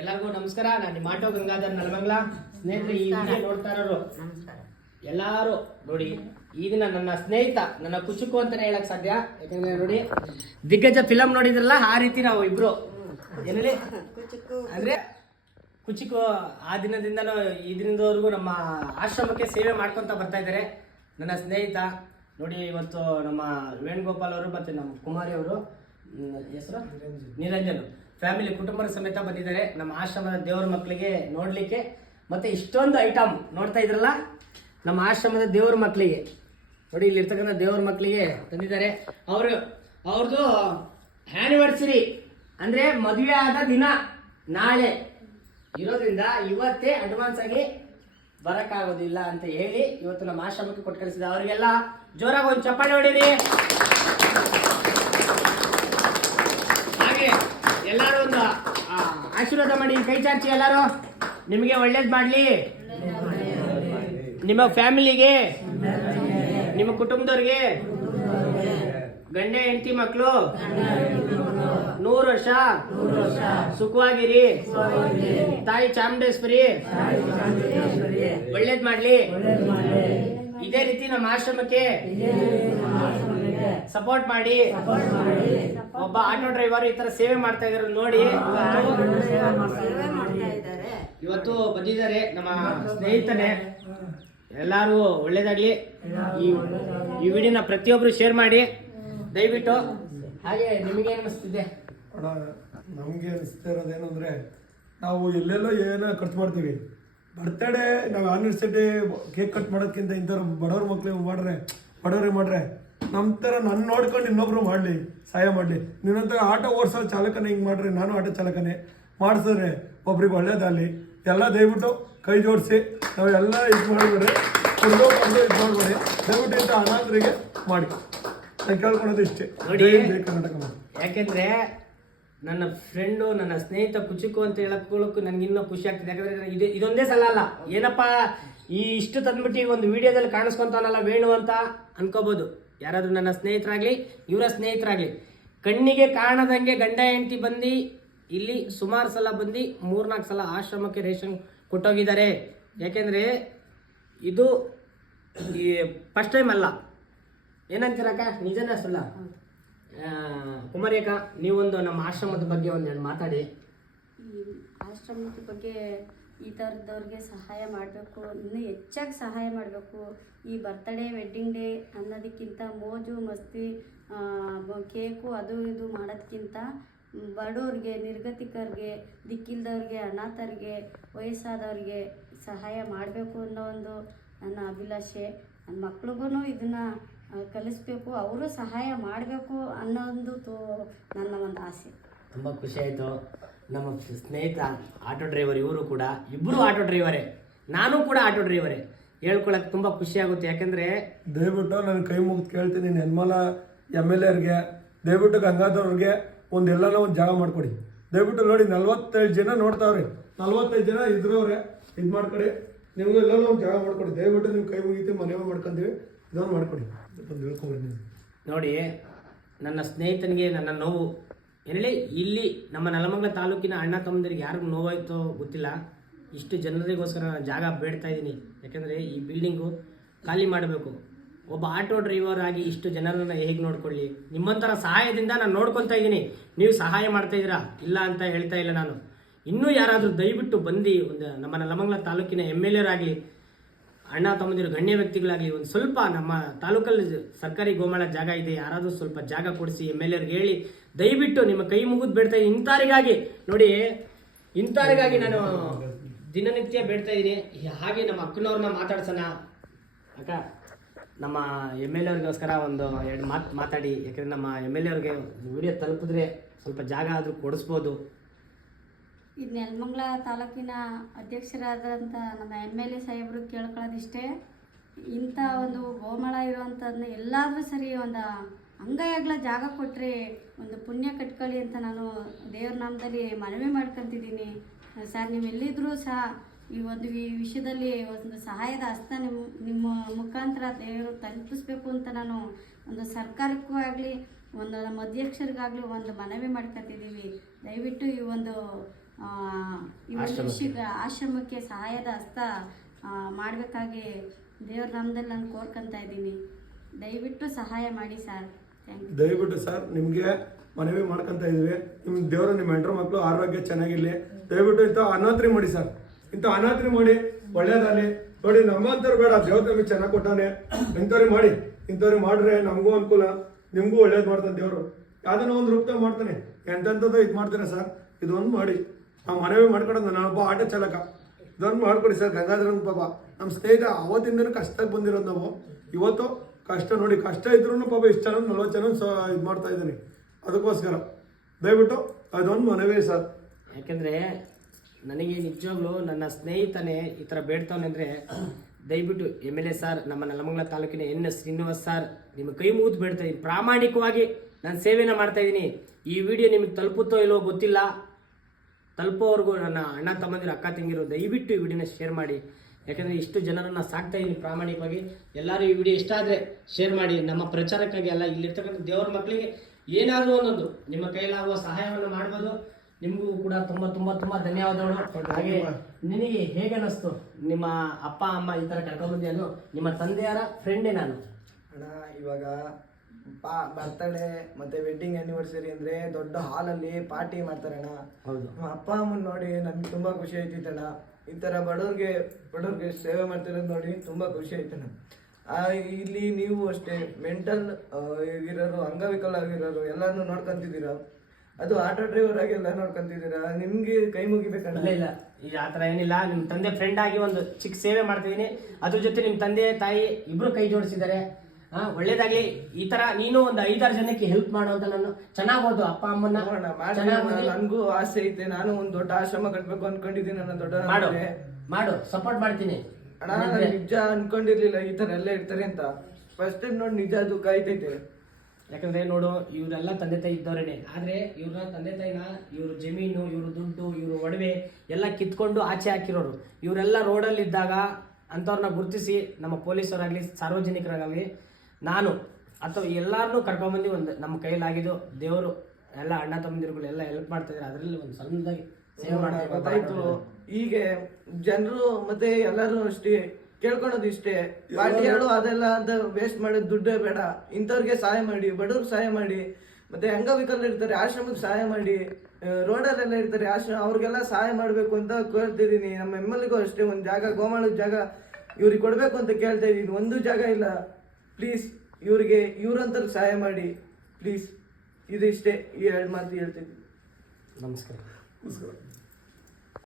ಎಲ್ಲರಿಗೂ ನಮಸ್ಕಾರ. ನಾನು ನಿಮ್ಮ ಆಟೋ ಗಂಗಾಧರ್ ನಲಮಂಗಲ. ಸ್ನೇಹಿತರೆ, ಈ ವಿಡಿಯೋ ನೋಡ್ತಾ ಇರೋರು ಎಲ್ಲಾರು ನೋಡಿ, ಈ ದಿನ ನನ್ನ ಸ್ನೇಹಿತ, ನನ್ನ ಕುಚುಕು ಅಂತಾನೆ ಹೇಳಕ್ ಸಾಧ್ಯ. ಯಾಕಂದ್ರೆ ನೋಡಿ, ದಿಗ್ಗಜ ಫಿಲಂ ನೋಡಿದ್ರಲ್ಲ, ಆ ರೀತಿ ನಾವು ಇಬ್ರು ಏನಲ್ಲಿ ಅಂದ್ರೆ ಕುಚುಕು ಆ ದಿನದಿಂದನೂ ಈ ದಿನದವರೆಗೂ ನಮ್ಮ ಆಶ್ರಮಕ್ಕೆ ಸೇವೆ ಮಾಡ್ಕೊಂತ ಬರ್ತಾ ಇದ್ದಾರೆ. ನನ್ನ ಸ್ನೇಹಿತ ನೋಡಿ, ಇವತ್ತು ನಮ್ಮ ವೇಣುಗೋಪಾಲ್ ಅವರು ಮತ್ತೆ ನಮ್ಮ ಕುಮಾರಿ ಅವರು, ಹೆಸರು ನಿರಂಜನ್, ಫ್ಯಾಮಿಲಿ ಕುಟುಂಬದ ಸಮೇತ ಬಂದಿದ್ದಾರೆ ನಮ್ಮ ಆಶ್ರಮದ ದೇವರ ಮಕ್ಕಳಿಗೆ ನೋಡ್ಲಿಕ್ಕೆ. ಮತ್ತೆ ಇಷ್ಟೊಂದು ಐಟಮ್ ನೋಡ್ತಾ ಇದ್ರಲ್ಲ, ನಮ್ಮ ಆಶ್ರಮದ ದೇವರ ಮಕ್ಕಳಿಗೆ ನೋಡಿ, ಇಲ್ಲಿರ್ತಕ್ಕಂಥ ದೇವರ ಮಕ್ಕಳಿಗೆ ತಂದಿದ್ದಾರೆ. ಅವ್ರದ್ದು ಆ್ಯನಿವರ್ಸರಿ ಅಂದ್ರೆ ಮದುವೆ ಆದ ದಿನ ನಾಳೆ ಇರೋದ್ರಿಂದ ಇವತ್ತೇ ಅಡ್ವಾನ್ಸ್ ಆಗಿ ಬರಕ್ಕಾಗೋದಿಲ್ಲ ಅಂತ ಹೇಳಿ ಇವತ್ತು ನಮ್ಮ ಆಶ್ರಮಕ್ಕೆ ಕೊಟ್ಟು ಕಳಿಸಿದ. ಅವರಿಗೆಲ್ಲ ಜೋರಾಗಿ ಒಂದು ಚಪ್ಪಾಳೆ ಹೊಡೀರಿ. ಹಾಗೆ ಎಲ್ಲರೂ ಒಂದು ಆಶೀರ್ವಾದ ಮಾಡಿ, ಕೈ ಚಾಚಿ. ಎಲ್ಲರೂ ನಿಮಗೆ ಒಳ್ಳೇದು ಮಾಡಲಿ, ನಿಮ್ಮ ಫ್ಯಾಮಿಲಿಗೆ, ನಿಮ್ಮ ಕುಟುಂಬದವ್ರಿಗೆ, ಗಂಡ ಹೆಂಡತಿ ಮಕ್ಕಳು 100 ವರ್ಷ ಸುಖವಾಗಿರಿ, ತಾಯಿ ಚಾಮುಂಡೇಶ್ವರಿ ಒಳ್ಳೇದ್ ಮಾಡ್ಲಿ. ಇದೇ ರೀತಿ ನಮ್ಮ ಆಶ್ರಮಕ್ಕೆ ಸಪೋರ್ಟ್ ಮಾಡಿ. ಒಬ್ಬ ಆಟೋ ಡ್ರೈವರ್ ಈ ತರ ಸೇವೆ ಮಾಡ್ತಾ ಇದಾರೆ ನೋಡಿ, ಇವತ್ತು ಬಂದಿದ್ದಾರೆ ನಮ್ಮ ಸ್ನೇಹಿತನೇ. ಎಲ್ಲಾರು ಒಳ್ಳೇದಾಗ್ಲಿ. ಈ ವಿಡಿಯೋನ ಪ್ರತಿಯೊಬ್ರು ಶೇರ್ ಮಾಡಿ ದಯವಿಟ್ಟು. ಹಾಗೆ ನಿಮಗೆ ಅನಿಸ್ತಿದೆ? ನಮಗೆ ಅನಿಸ್ತಾ ಇರೋದೇನು ಅಂದರೆ, ನಾವು ಎಲ್ಲೆಲ್ಲೋ ಏನೋ ಖರ್ಚು ಮಾಡ್ತೀವಿ. ಬರ್ತಡೇ ನಾವು ಆನಿವರ್ಸರಿ ಕೇಕ್ ಕಟ್ ಮಾಡೋದಕ್ಕಿಂತ ಇಂಥವ್ರು ಬಡವ್ರ ಮಕ್ಳಿಗೆ ಬಡವ್ರಿಗೆ ಮಾಡ್ರೆ ನಮ್ಮ ಥರ ನನ್ನ ನೋಡ್ಕೊಂಡು ಇನ್ನೊಬ್ರು ಮಾಡಲಿ, ಸಹಾಯ ಮಾಡಲಿ. ನಿನ್ನಂತ ಆಟೋ ಓಡಿಸೋ ಚಾಲಕನೇ ಹಿಂಗೆ ಮಾಡ್ರೆ, ನಾನು ಆಟೋ ಚಾಲಕನೇ ಮಾಡಿಸಿದ್ರೆ ಒಬ್ರಿಗೆ ಒಳ್ಳೇದಾಗಲಿ. ಎಲ್ಲ ದಯವಿಟ್ಟು ಕೈ ಜೋಡಿಸಿ ನಾವೆಲ್ಲ ಇದು ಮಾಡಿಬಿಡ್ರಿ, ಕೊಡೋ ಇದು ಮಾಡಿಬಿಡಿ. ದಯವಿಟ್ಟು ಇಂಥ ಅನಾಥರಿಗೆ ಮಾಡಿ. ನಾನು ಕೇಳ್ಕೊಳೋದು ಇಷ್ಟೇ. ಕರ್ನಾಟಕ ಮಾಡಿ. ಯಾಕೆಂದ್ರೆ ನನ್ನ ಫ್ರೆಂಡು, ನನ್ನ ಸ್ನೇಹಿತ ಕುಚುಕು ಅಂತ ಹೇಳಕ್ಕೂ ನನ್ಗೆ ಇನ್ನೂ ಖುಷಿ ಆಗ್ತಿದೆ. ಯಾಕಂದ್ರೆ ಇದೊಂದೇ ಸಲ ಅಲ್ಲ, ಏನಪ್ಪ ಇಷ್ಟು ತಂದ್ಬಿಟ್ಟು ಒಂದು ವಿಡಿಯೋದಲ್ಲಿ ಕಾಣಿಸ್ಕೊಂತಾನಲ್ಲ ವೇಣು ಅಂತ ಅನ್ಕೋಬಹುದು ಯಾರಾದ್ರೂ ನನ್ನ ಸ್ನೇಹಿತರಾಗ್ಲಿ, ಇವರ ಸ್ನೇಹಿತರಾಗ್ಲಿ. ಕಣ್ಣಿಗೆ ಕಾಣದಂಗೆ ಗಂಡ ಹೆಂಡತಿ ಬಂದು ಇಲ್ಲಿ ಸುಮಾರು ಸಲ ಬಂದು 3-4 ಸಲ ಆಶ್ರಮಕ್ಕೆ ರೇಷನ್ ಕೊಟ್ಟೋಗಿದ್ದಾರೆ. ಯಾಕೆಂದ್ರೆ ಇದು ಈ ಫಸ್ಟ್ ಟೈಮ್ ಅಲ್ಲ. ಏನಂತೀರಕ್ಕ, ನಿಜನೇ ಸುಳ್ಳ? ಕುಮಾರಿ ಅಕ್ಕ, ನೀವೊಂದು ನಮ್ಮ ಆಶ್ರಮದ ಬಗ್ಗೆ ಒಂದೆರಡು ಮಾತಾಡಿ. ಈ ಆಶ್ರಮದ ಬಗ್ಗೆ ಈ ಥರದವ್ರಿಗೆ ಸಹಾಯ ಮಾಡಬೇಕು, ಇನ್ನೂ ಹೆಚ್ಚಾಗಿ ಸಹಾಯ ಮಾಡಬೇಕು. ಈ ಬರ್ತ್ಡೇ ವೆಡ್ಡಿಂಗ್ ಡೇ ಅನ್ನೋದಕ್ಕಿಂತ ಮೋಜು ಮಸ್ತಿ ಕೇಕು ಅದು ಇದು ಮಾಡೋದಕ್ಕಿಂತ ಬಡವ್ರಿಗೆ, ನಿರ್ಗತಿಕರಿಗೆ, ದಿಕ್ಕಿಲ್ದವ್ರಿಗೆ, ಅನಾಥರಿಗೆ, ವಯಸ್ಸಾದವ್ರಿಗೆ ಸಹಾಯ ಮಾಡಬೇಕು ಅನ್ನೋ ಒಂದು ನನ್ನ ಅಭಿಲಾಷೆ. ನನ್ನ ಮಕ್ಳಿಗೂ ಇದನ್ನು ಕಲಿಸ್ಬೇಕು, ಅವರು ಸಹಾಯ ಮಾಡಬೇಕು ಅನ್ನೋದು ನನ್ನ ಒಂದು ಆಸೆ. ತುಂಬ ಖುಷಿ ಆಯಿತು. ನಮ್ಮ ಸ್ನೇಹಿತ ಆಟೋ ಡ್ರೈವರ್, ಇವರು ಕೂಡ ಇಬ್ಬರು ಆಟೋ ಡ್ರೈವರೇ, ನಾನು ಕೂಡ ಆಟೋ ಡ್ರೈವರೇ. ಹೇಳ್ಕೊಳಕ್ಕೆ ತುಂಬ ಖುಷಿ ಆಗುತ್ತೆ. ಯಾಕೆಂದರೆ ದಯವಿಟ್ಟು ನಾನು ಕೈ ಮುಗಿದು ಕೇಳ್ತೀನಿ, ನಿರ್ಮಲ MLA ಅವ್ರಿಗೆ, ದಯವಿಟ್ಟು ಗಂಗಾಧರ್ಗೆ ಒಂದೆಲ್ಲನೂ ಒಂದು ಜಾಗ ಮಾಡಿಕೊಡಿ. ದಯವಿಟ್ಟು ನೋಡಿ, 45 ಜನ ನೋಡ್ತಾವ್ರಿ, 45 ಜನ ಇದ್ರವ್ರೆ. ಇದು ಮಾಡ್ಕೊಡಿ, ನಿಮ್ಗೆ ಎಲ್ಲನೂ ಒಂದು ಜಾಗ ಮಾಡಿಕೊಡಿ. ದಯವಿಟ್ಟು ನೀವು ಕೈ ಮುಗಿತೀವಿ, ಮನೆ ಮಾಡ್ಕೊಂತೀವಿ, ಇದೊಂದು ಮಾಡಿಕೊಡಿ. ನೋಡಿ, ನನ್ನ ಸ್ನೇಹಿತನಿಗೆ ನನ್ನ ನೋವು ಏನೇಳಿ, ಇಲ್ಲಿ ನಮ್ಮ ನೆಲಮಂಗಲ ತಾಲೂಕಿನ ಅಣ್ಣ ತಮ್ಮಂದಿರಿಗೆ ಯಾರಿಗೂ ನೋವಾಯಿತೋ ಗೊತ್ತಿಲ್ಲ, ಇಷ್ಟು ಜನರಿಗೋಸ್ಕರ ನಾನು ಜಾಗ ಬೇಡ್ತಾ ಇದ್ದೀನಿ. ಯಾಕೆಂದರೆ ಈ ಬಿಲ್ಡಿಂಗು ಖಾಲಿ ಮಾಡಬೇಕು. ಒಬ್ಬ ಆಟೋ ಡ್ರೈವರ್ ಆಗಿ ಇಷ್ಟು ಜನರನ್ನು ಹೇಗೆ ನೋಡ್ಕೊಳ್ಳಿ? ನಿಮ್ಮಂಥರ ಸಹಾಯದಿಂದ ನಾನು ನೋಡ್ಕೊತಾ ಇದ್ದೀನಿ. ನೀವು ಸಹಾಯ ಮಾಡ್ತಾ ಇದ್ದೀರಾ, ಇಲ್ಲ ಅಂತ ಹೇಳ್ತಾ ಇಲ್ಲ ನಾನು. ಇನ್ನೂ ಯಾರಾದರೂ ದಯವಿಟ್ಟು ಬಂದು ಒಂದು ನಮ್ಮ ನೆಲಮಂಗಲ ತಾಲೂಕಿನ MLA ಆಗಲಿ, ಅಣ್ಣ ತಮ್ಮಂದಿರು, ಗಣ್ಯ ವ್ಯಕ್ತಿಗಳಾಗಲಿ, ಒಂದು ಸ್ವಲ್ಪ ನಮ್ಮ ತಾಲೂಕಲ್ಲಿ ಸರ್ಕಾರಿ ಗೋಮಾಳ ಜಾಗ ಇದೆ, ಯಾರಾದರೂ ಸ್ವಲ್ಪ ಜಾಗ ಕೊಡಿಸಿ MLA ಅವ್ರಿಗೆ ಹೇಳಿ ದಯವಿಟ್ಟು ನಿಮ್ಮ ಕೈ ಮುಗಿದು ಬೇಡ್ತಾ ಇದ್ದೀನಿ. ಇಂಥವ್ರಿಗಾಗಿ ನೋಡಿ, ಇಂಥವ್ರಿಗಾಗಿ ನಾನು ದಿನನಿತ್ಯ ಬೇಡ್ತಾ ಇದ್ದೀನಿ. ಹಾಗೆ ನಮ್ಮ ಅಕ್ಕನವ್ರನ್ನ ಮಾತಾಡ್ಸೋಣ ಅಕ್ಕ, ನಮ್ಮ MLA ಅವ್ರಿಗೋಸ್ಕರ ಒಂದು 2 ಮಾತಾಡಿ. ಯಾಕಂದರೆ ನಮ್ಮ MLA ಅವ್ರಿಗೆ ವಿಡಿಯೋ ತಲುಪಿದ್ರೆ ಸ್ವಲ್ಪ ಜಾಗ ಆದರೂ ಕೊಡಿಸ್ಬೋದು. ಈ ನೆಲಮಂಗಲ ತಾಲೂಕಿನ ಅಧ್ಯಕ್ಷರಾದಂಥ ನಮ್ಮ MLA ಸಾಹೇಬರು ಕೇಳ್ಕೊಳ್ಳೋದಿಷ್ಟೇ, ಇಂಥ ಒಂದು ಗೋಮಾಳ ಇರೋವಂಥದ್ದನ್ನ ಎಲ್ಲಾದರೂ ಸರಿ ಒಂದು ಅಂಗೈಯಾಗಲ ಜಾಗ ಕೊಟ್ಟರೆ ಒಂದು ಪುಣ್ಯ ಕಟ್ಕೊಳ್ಳಿ ಅಂತ ನಾನು ದೇವ್ರ ನಾಮದಲ್ಲಿ ಮನವಿ ಮಾಡ್ಕೊತಿದ್ದೀನಿ. ಸರ್, ನೀವು ಎಲ್ಲಿದ್ದರೂ ಸಹ ಈ ಒಂದು ವಿಷಯದಲ್ಲಿ ಒಂದು ಸಹಾಯದ ಹಸ್ತ ನಿಮ್ಮ ಮುಖಾಂತರ ದೇವರು ತಲುಪಿಸ್ಬೇಕು ಅಂತ ನಾನು ಒಂದು ಸರ್ಕಾರಕ್ಕೂ ಆಗಲಿ, ಒಂದು ನಮ್ಮ ಅಧ್ಯಕ್ಷರಿಗಾಗಲಿ ಒಂದು ಮನವಿ ಮಾಡ್ಕೊತಿದ್ದೀವಿ. ದಯವಿಟ್ಟು ಈ ಒಂದು ಈ ಒಂದು ಆಶ್ರಮಕ್ಕೆ ಸಹಾಯದ ಹಸ್ತ ಮಾಡಬೇಕಾಗಿ ದೇವ್ರ ನಾಮದಲ್ಲಿ ನಾನು ಕೋರ್ಕೊಂತ ಇದ್ದೀನಿ. ದಯವಿಟ್ಟು ಸಹಾಯ ಮಾಡಿ ಸರ್. Thank you. ದಯವಿಟ್ಟು ಸರ್ ನಿಮಗೆ ಮನವಿ ಮಾಡ್ಕೊಂತ ಇದೀವಿ, ನಿಮ್ಮ ದೇವರು ನಿಮ್ಮ ಹೆಂಡ್ರ ಮಕ್ಕಳು ಆರೋಗ್ಯ ಚೆನ್ನಾಗಿರ್ಲಿ. ದಯವಿಟ್ಟು ಇಂಥ ಅನಾಥರಿ ಮಾಡಿ ಸರ್, ಇಂಥ ಅನಾಥರಿ ಮಾಡಿ ಒಳ್ಳೇದಾಗಲಿ. ನೋಡಿ ನಮ್ಮಂಥವ್ರು ಬೇಡ, ದೇವ್ರ ನಮಗೆ ಚೆನ್ನಾಗಿ ಕೊಟ್ಟಾನೆ. ಇಂಥವ್ರಿಗೆ ಮಾಡಿ, ಇಂಥವ್ರಿಗೆ ಮಾಡ್ರೆ ನಮಗೂ ಅನುಕೂಲ, ನಿಮಗೂ ಒಳ್ಳೇದು ಮಾಡ್ತಾನೆ ದೇವರು. ಯಾವ್ದನ್ನ ಒಂದು ರೂಪದಾಗ ಮಾಡ್ತಾನೆ. ಎಂತೆಂಥದ್ದು ಇದು ಮಾಡ್ತಾನೆ ಸರ್. ಇದೊಂದು ಮಾಡಿ ನಾವು ಮನವಿ ಮಾಡ್ಕೊಡೋದು. ನಾನೊಬ್ಬ ಆಟೋ ಚಾಲಕ, ಇದೊಂದು ಮಾಡ್ಕೊಡಿ ಸರ್. ಗಂಗಾಧರನ್ ಪಾಪ ನಮ್ಮ ಸ್ನೇಹಿತ ಅವತ್ತಿಂದನೂ ಕಷ್ಟಕ್ಕೆ ಬಂದಿರೋದು ನಾವು. ಇವತ್ತು ಕಷ್ಟ ನೋಡಿ, ಕಷ್ಟ ಇದ್ರೂ ಪಾಪ ಇಷ್ಟು ಜನ 40 ಜನ ಇದು ಮಾಡ್ತಾ ಇದ್ದೀನಿ. ಅದಕ್ಕೋಸ್ಕರ ದಯವಿಟ್ಟು ಅದೊಂದು ಮನವಿ ಸರ್. ಯಾಕೆಂದರೆ ನನಗೆ ನಿಜವಾಗ್ಲೂ ನನ್ನ ಸ್ನೇಹಿತನೇ ಈ ಥರ ಬೇಡ್ತಾವನೆ ಅಂದರೆ ದಯವಿಟ್ಟು MLA ಸರ್, ನಮ್ಮ ನೆಲಮಂಗಲ ತಾಲೂಕಿನ NS ಶ್ರೀನಿವಾಸ್ ಸರ್, ನಿಮ್ಮ ಕೈ ಮುಗಿದು ಬೇಡ್ತಾ ಇದ್ದೀನಿ. ಪ್ರಾಮಾಣಿಕವಾಗಿ ನಾನು ಸೇವೆನ ಮಾಡ್ತಾಯಿದ್ದೀನಿ. ಈ ವಿಡಿಯೋ ನಿಮಗೆ ತಲುಪುತ್ತೋ ಇಲ್ಲವೋ ಗೊತ್ತಿಲ್ಲ, ತಲುಪೋವರೆಗೂ ನನ್ನ ಅಣ್ಣ ತಮ್ಮಂದಿರು ಅಕ್ಕ ತಂಗಿರು ದಯವಿಟ್ಟು ಈ ವಿಡಿಯೋನ ಶೇರ್ ಮಾಡಿ. ಯಾಕಂದರೆ ಇಷ್ಟು ಜನರನ್ನು ಸಾಕ್ತಾ ಇದ್ದೀನಿ ಪ್ರಾಮಾಣಿಕವಾಗಿ. ಎಲ್ಲರೂ ಈ ವಿಡಿಯೋ ಇಷ್ಟ ಆದರೆ ಶೇರ್ ಮಾಡಿ. ನಮ್ಮ ಪ್ರಚಾರಕ್ಕಾಗಿ ಅಲ್ಲ, ಇಲ್ಲಿರ್ತಕ್ಕಂಥ ದೇವರ ಮಕ್ಕಳಿಗೆ ಏನಾದರೂ ಒಂದೊಂದು ನಿಮ್ಮ ಕೈಲಾಗುವ ಸಹಾಯವನ್ನು ಮಾಡ್ಬೋದು. ನಿಮಗೂ ಕೂಡ ತುಂಬ ತುಂಬ ತುಂಬ ಧನ್ಯವಾದಗಳು. ಹಾಗೆ ನಿನಗೆ ಹೇಗೆ ಅನ್ನಿಸ್ತು ನಿಮ್ಮ ಅಪ್ಪ ಅಮ್ಮ ಈ ಥರ ಕರ್ಕೊಂಡ್ಬಂದಿಯನ್ನು? ನಿಮ್ಮ ತಂದೆಯರ ಫ್ರೆಂಡೇ ನಾನು. ಅಣ್ಣ ಇವಾಗ ಬರ್ತಡೇ ಮತ್ತೆ ವೆಡ್ಡಿಂಗ್ ಆನಿವರ್ಸರಿ ಅಂದ್ರೆ ದೊಡ್ಡ ಹಾಲಲ್ಲಿ ಪಾರ್ಟಿ ಮಾಡ್ತಾರೆ ಅಣ್ಣ. ಹೌದು. ನಮ್ಮ ಅಪ್ಪ ಅಮ್ಮನ ನೋಡಿ ನನ್ಗೆ ತುಂಬಾ ಖುಷಿ ಆಯ್ತಿತ್ತಣ್ಣ. ಈ ತರ ಬಡವ್ರಿಗೆ ಸೇವೆ ಮಾಡ್ತಿರೋದು ನೋಡಿ ತುಂಬಾ ಖುಷಿ ಆಯ್ತಣ್ಣ. ಇಲ್ಲಿ ನೀವು ಅಷ್ಟೇ ಮೆಂಟಲ್ ಇರೋರು, ಅಂಗವಿಕಲ ಆಗಿರೋರು ಎಲ್ಲಾನು ನೋಡ್ಕೊಂತಿದ್ದೀರಾ. ಅದು ಆಟೋ ಡ್ರೈವರ್ ಆಗಿ ಎಲ್ಲ ನೋಡ್ಕೊಂತಿದ್ದೀರಾ. ನಿಮ್ಗೆ ಕೈ ಮುಗಿಬೇಕಣ್ಣ. ಇಲ್ಲ ಈಗ ಆ ಥರ ಏನಿಲ್ಲ. ನಿಮ್ಮ ತಂದೆ ಫ್ರೆಂಡ್ ಆಗಿ ಒಂದು ಚಿಕ್ಕ ಸೇವೆ ಮಾಡ್ತಿದ್ದೀನಿ. ಅದ್ರ ಜೊತೆ ನಿಮ್ಮ ತಂದೆ ತಾಯಿ ಇಬ್ರು ಕೈ ಜೋಡಿಸಿದ್ದಾರೆ. ಒಳ್ಳೇದಾಗ್ಲಿ. ಈ ತರ ನೀನು ಒಂದು 5-6 ಜನಕ್ಕೆ ಹೆಲ್ಪ್ ಮಾಡು ಅಂತ ನಾನು ಚೆನ್ನಾಗಿ ಓದು. ಅಪ್ಪ ಅಮ್ಮನ್ನ ನನ್ಗೂ ಆಸೆ ಐತೆ. ನಾನು ಒಂದ್ ದೊಡ್ಡ ಆಶ್ರಮ ಕಟ್ಬೇಕು ಅನ್ಕೊಂಡಿದ್ದೀನಿ. ನನ್ನ ದೊಡ್ಡ ಮಾಡು ಸಪೋರ್ಟ್ ಮಾಡ್ತೀನಿ ಅಣ್ಣ. ನಾನು ನಿಜ ಅನ್ಕೊಂಡಿರ್ಲಿಲ್ಲ ಈ ತರ ಎಲ್ಲ ಇರ್ತಾರೆ ಅಂತ. ಫಸ್ಟ್ ಟೈಮ್ ನೋಡಿ ನಿಜ ದುಃಖ ಆಯ್ತೈತೆ. ಯಾಕಂದ್ರೆ ನೋಡು, ಇವರೆಲ್ಲ ತಂದೆ ತಾಯಿ ಇದ್ದವರೇನೆ. ಆದ್ರೆ ಇವ್ರನ್ನ ತಂದೆ ತಾಯಿನ ಇವ್ರ ಜಮೀನು, ಇವ್ರ ದುಡ್ಡು, ಇವ್ರ ಒಡವೆ ಎಲ್ಲ ಕಿತ್ಕೊಂಡು ಆಚೆ ಹಾಕಿರೋರು. ಇವರೆಲ್ಲ ರೋಡಲ್ಲಿ ಇದ್ದಾಗ ಅಂಥವ್ರನ್ನ ಗುರುತಿಸಿ ನಮ್ಮ ಪೊಲೀಸರಾಗಲಿ ಸಾರ್ವಜನಿಕರಾಗಲಿ ನಾನು ಅಥವಾ ಎಲ್ಲರನ್ನೂ ಕರ್ಕೊಂಡ್ಬಂದು ಒಂದು ನಮ್ಮ ಕೈಲಾಗಿದ್ದು ದೇವರು ಎಲ್ಲ ಅಣ್ಣ ತಮ್ಮಂದಿರುಗಳು ಎಲ್ಲ ಹೆಲ್ಪ್ ಮಾಡ್ತಾ ಇದ್ದಾರೆ. ಅದರಲ್ಲಿ ಒಂದು ಸಣ್ಣದಾಗಿ ಸೇವೆ ಗೊತ್ತಾಯ್ತು. ಹೀಗೆ ಜನರು ಮತ್ತೆ ಎಲ್ಲರೂ ಅಷ್ಟೇ ಕೇಳ್ಕೊಳೋದು ಇಷ್ಟೇ. ಪಾರ್ಟಿಗಳು ಅದೆಲ್ಲ ಅಂತ ವೇಸ್ಟ್ ಮಾಡೋದು ದುಡ್ಡೇ ಬೇಡ. ಇಂಥವ್ರಿಗೆ ಸಹಾಯ ಮಾಡಿ, ಬಡವ್ರಿಗೆ ಸಹಾಯ ಮಾಡಿ. ಮತ್ತೆ ಅಂಗವಿಕಲರು ಇರ್ತಾರೆ, ಆಶ್ರಮಕ್ಕೆ ಸಹಾಯ ಮಾಡಿ. ರೋಡಲ್ಲೆಲ್ಲ ಇರ್ತಾರೆ ಆಶ್ರಮ, ಅವ್ರಿಗೆಲ್ಲ ಸಹಾಯ ಮಾಡಬೇಕು ಅಂತ ಕೇಳ್ತಿದ್ದೀನಿ. ನಮ್ಮ MLAಗೂ ಅಷ್ಟೇ ಒಂದು ಜಾಗ, ಗೋಮಾಳದ ಜಾಗ ಇವ್ರಿಗೆ ಕೊಡಬೇಕು ಅಂತ ಕೇಳ್ತಾ ಇದ್ದೀನಿ. ಒಂದು ಜಾಗ ಇಲ್ಲ. ಪ್ಲೀಸ್ ಇವ್ರಂತ ಸಹಾಯ ಮಾಡಿ ಪ್ಲೀಸ್. ಇದು ಇಷ್ಟೇ, ಈ 2 ಮಾತು ಹೇಳ್ತಿದ್ದೀನಿ. ನಮಸ್ಕಾರ. ನಮಸ್ಕಾರ.